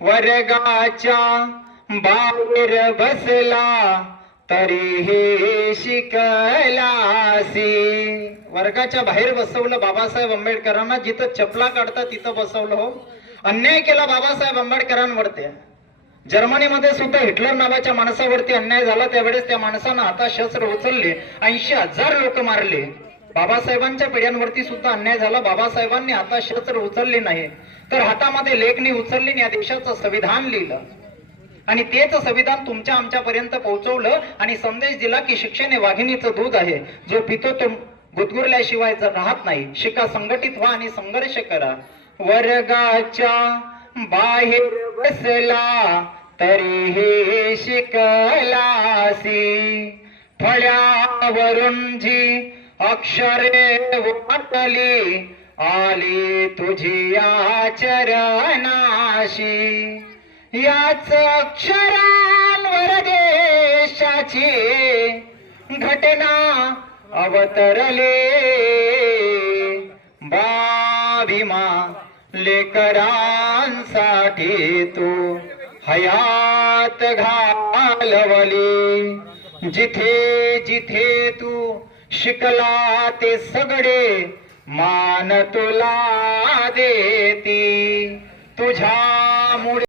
वर्गाच्या बाहेर बसला तरीही शिकलासी. वर्गाच्या बाहेर बसवलं बाबासाहेब आंबेडकरांना, जिथं चपला काढता तिथं बसवलं. हो, अन्याय केला बाबासाहेब आंबेडकरांवरती. जर्मनीमध्ये सुद्धा हिटलर नावाच्या माणसावरती अन्याय झाला, त्यावेळेस त्या माणसानं हातात शस्त्र उचलले, 80,000 लोक मारले. बाबासाहेबांच्या पिढ्यांवरती सुद्धा अन्याय झाला, बाबासाहेबांनी हातात शस्त्र उचलले नाही, तर हातामध्ये लेखणी उचलली आणि या देशाचं संविधान लिहिलं. आणि तेच संविधान तुमच्या आमच्यापर्यंत पोहोचवलं आणि संदेश दिला की शिक्षण हे वाघिणीचं दूध आहे, जो पितो तो गुदगुरल्याशिवाय राहत नाही. शिका, संघटित व्हा आणि संघर्ष करा. वर्गाच्या बाहेर बसला तरीही शिकलासी. फळ्यावरून जी अक्षरे वाटली आली तुझी आचरणाशी. याच अक्षरांवर देशाची घटना अवतरले. भीमा लेकरांसाठी तू हयात घालवली. जिथे जिथे तू शिकला ते सगळे मान तुला देती. तुझ्यामुळे